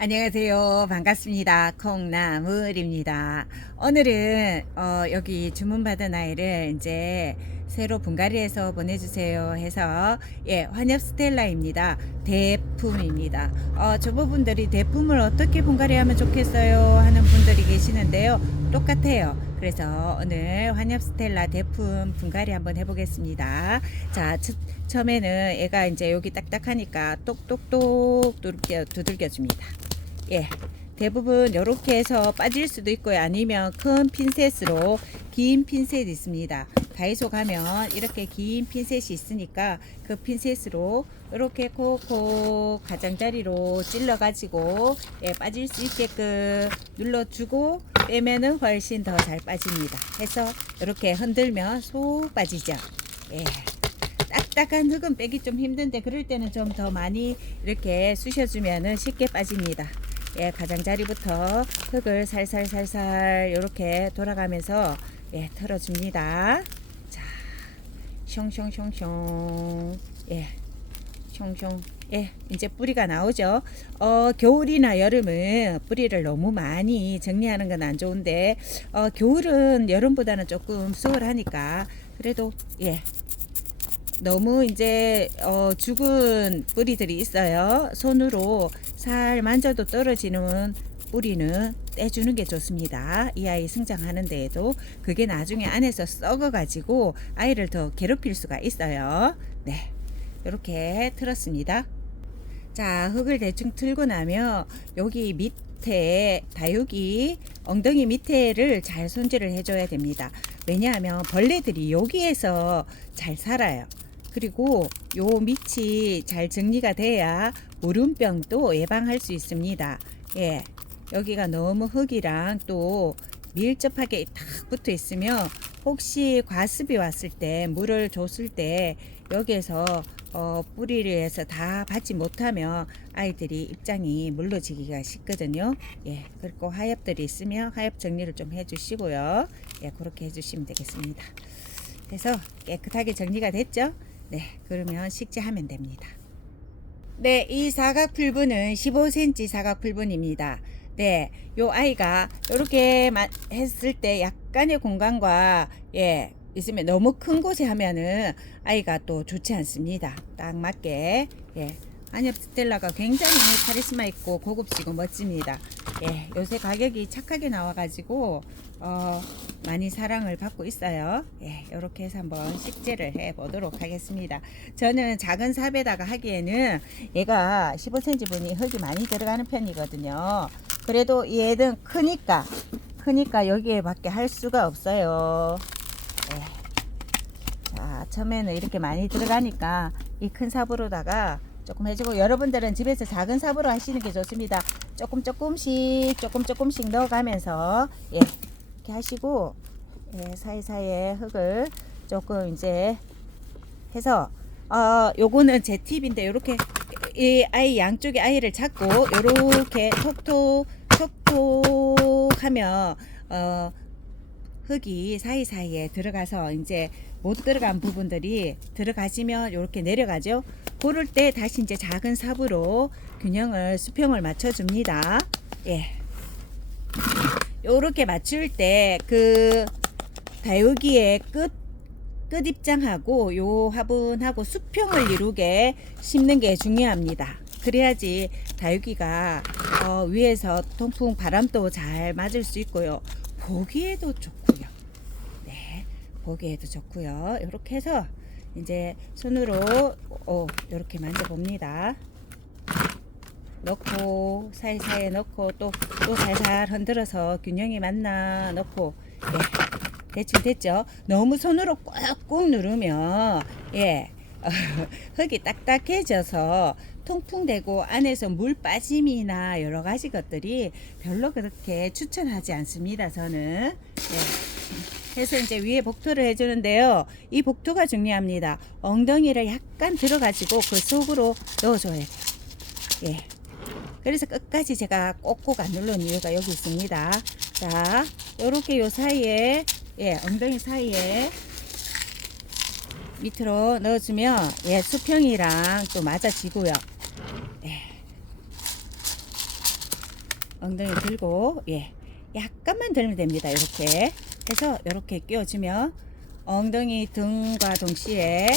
안녕하세요. 반갑습니다. 콩나물입니다. 오늘은 여기 주문받은 아이를 이제 새로 분갈이해서 보내주세요 해서 환엽 스텔라입니다. 대품입니다. 주부분들이 대품을 어떻게 분갈이하면 좋겠어요 하는 분들이 계시는데요. 똑같아요. 그래서 오늘 환엽 스텔라 대품 분갈이 한번 해보겠습니다. 자, 처음에는 얘가 이제 여기 딱딱하니까 똑똑똑 두들겨 줍니다. 대부분 이렇게 해서 빠질 수도 있고요. 아니면 큰 핀셋으로 긴 핀셋 있습니다. 다이소 가면 이렇게 긴 핀셋이 있으니까 그 핀셋으로 이렇게 콕콕 가장자리로 찔러 가지고 빠질 수 있게끔 눌러주고 빼면은 훨씬 더 잘 빠집니다. 해서 이렇게 흔들면 쏙 빠지죠. 딱딱한 흙은 빼기 좀 힘든데 그럴 때는 좀 더 많이 이렇게 쑤셔주면은 쉽게 빠집니다. 가장자리부터 흙을 살살살살 이렇게 돌아가면서 털어줍니다. 자, 숑숑숑숑, 숑숑. 이제 뿌리가 나오죠. 겨울이나 여름은 뿌리를 너무 많이 정리하는 건 안 좋은데, 겨울은 여름보다는 조금 수월하니까, 그래도, 너무 이제 죽은 뿌리들이 있어요. 손으로 살 만져도 떨어지는 뿌리는 떼주는 게 좋습니다. 이 아이 성장하는 데에도 그게 나중에 안에서 썩어 가지고 아이를 더 괴롭힐 수가 있어요. 네, 이렇게 틀었습니다. 자, 흙을 대충 틀고 나면 여기 밑에 다육이 엉덩이 밑에를 잘 손질을 해줘야 됩니다. 왜냐하면 벌레들이 여기에서 잘 살아요. 그리고 요 밑이 잘 정리가 돼야 무름병도 예방할 수 있습니다. 여기가 너무 흙이랑 또 밀접하게 탁 붙어 있으면 혹시 과습이 왔을 때 물을 줬을 때 여기에서 뿌리를 해서 다 받지 못하면 아이들이 입장이 물러지기가 쉽거든요. 그리고 하엽들이 있으면 하엽 정리를 좀 해주시고요. 그렇게 해주시면 되겠습니다. 그래서 깨끗하게 정리가 됐죠? 네, 그러면 식재하면 됩니다. 네, 이 사각풀분은 15cm 사각풀분입니다. 네, 요 아이가 이렇게 했을 때 약간의 공간과 있으면 너무 큰 곳에 하면은 아이가 또 좋지 않습니다. 딱 맞게. 한엽 스텔라가 굉장히 카리스마 있고 고급지고 멋집니다. 요새 가격이 착하게 나와가지고 많이 사랑을 받고 있어요. 이렇게 해서 한번 식재를 해 보도록 하겠습니다. 저는 작은 삽에다가 하기에는 얘가 15cm 분이 흙이 많이 들어가는 편이거든요. 그래도 얘는 크니까 여기에 밖에 할 수가 없어요. 자, 처음에는 이렇게 많이 들어가니까 이 큰 삽으로다가 조금 해주고, 여러분들은 집에서 작은 삽으로 하시는 게 좋습니다. 조금씩 넣어가면서 이렇게 하시고 사이사이에 흙을 조금 이제 해서 요거는 제 팁인데, 요렇게 이 아이 양쪽에 아이를 잡고 요렇게 톡톡 하면 흙이 사이사이에 들어가서 이제 못 들어간 부분들이 들어가시면 이렇게 내려가죠. 그럴 때 다시 이제 작은 삽으로 수평을 맞춰줍니다. 요렇게 맞출 때 그 다육이의 끝 입장하고 요 화분하고 수평을 이루게 심는 게 중요합니다. 그래야지 다육이가 위에서 통풍 바람도 잘 맞을 수 있고요. 보기에도 좋고요. 보기에도 좋고요. 이렇게 해서 이제 손으로 이렇게 만져봅니다. 넣고 사이사이에 넣고 또 살살 흔들어서 균형이 맞나 넣고 대충 됐죠. 너무 손으로 꾹꾹 누르면 흙이 딱딱해져서 통풍되고 안에서 물 빠짐이나 여러 가지 것들이 별로 그렇게 추천하지 않습니다. 저는 그래서 이제 위에 복토를 해주는데요. 이 복토가 중요합니다. 엉덩이를 약간 들어가지고 그 속으로 넣어줘야 돼요. 그래서 끝까지 제가 꼭꼭 안 누르는 이유가 여기 있습니다. 자, 요렇게 요 사이에 엉덩이 사이에 밑으로 넣어주면 수평이랑 또 맞아지고요. 엉덩이 들고 예 약간만 들면 됩니다. 이렇게 해서 이렇게 끼워주면 엉덩이 등과 동시에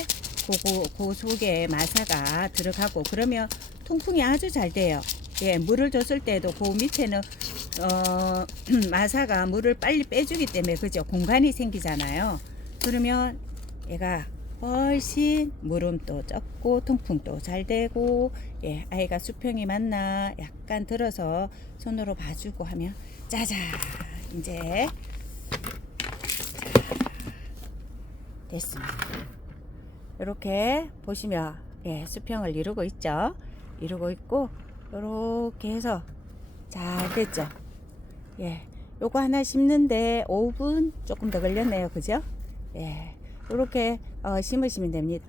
그 속에 마사가 들어가고 그러면 통풍이 아주 잘 돼요. 예, 물을 줬을 때도 그 밑에는 마사가 물을 빨리 빼주기 때문에 그죠? 공간이 생기잖아요. 그러면 얘가 훨씬 물음도 적고 통풍도 잘 되고 예, 아이가 수평이 맞나 약간 들어서 손으로 봐주고 하면 짜잔 이제 됐습니다. 이렇게 보시면 예, 수평을 이루고 있죠. 이루고 있고 이렇게 해서 잘 됐죠. 예, 요거 하나 심는데 5분 조금 더 걸렸네요. 그죠? 예, 이렇게 심으시면 됩니다.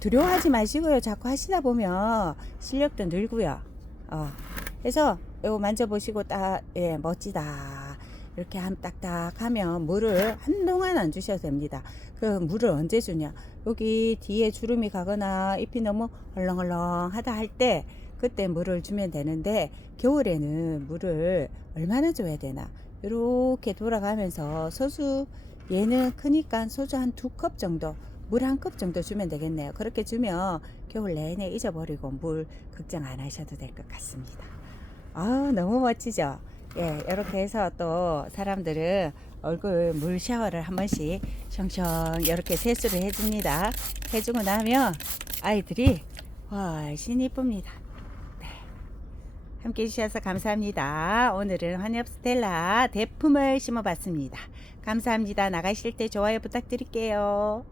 두려워하지 마시고요. 자꾸 하시다 보면 실력도 늘고요. 해서 요거 만져보시고 딱 예, 멋지다. 이렇게 딱딱하면 물을 한동안 안 주셔도 됩니다. 그 물을 언제 주냐? 여기 뒤에 주름이 가거나 잎이 너무 헐렁헐렁하다 할 때 그때 물을 주면 되는데 겨울에는 물을 얼마나 줘야 되나? 이렇게 돌아가면서 소주 얘는 크니까 소주 한 2컵 정도 물 1컵 정도 주면 되겠네요. 그렇게 주면 겨울 내내 잊어버리고 물 걱정 안 하셔도 될 것 같습니다. 너무 멋지죠? 예, 이렇게 해서 또 사람들은 얼굴 물 샤워를 한 번씩 숑숑 이렇게 세수를 해줍니다. 해주고 나면 아이들이 훨씬 이쁩니다. 네. 함께 해주셔서 감사합니다. 오늘은 환엽 스텔라 대품을 심어봤습니다. 감사합니다. 나가실 때 좋아요 부탁드릴게요.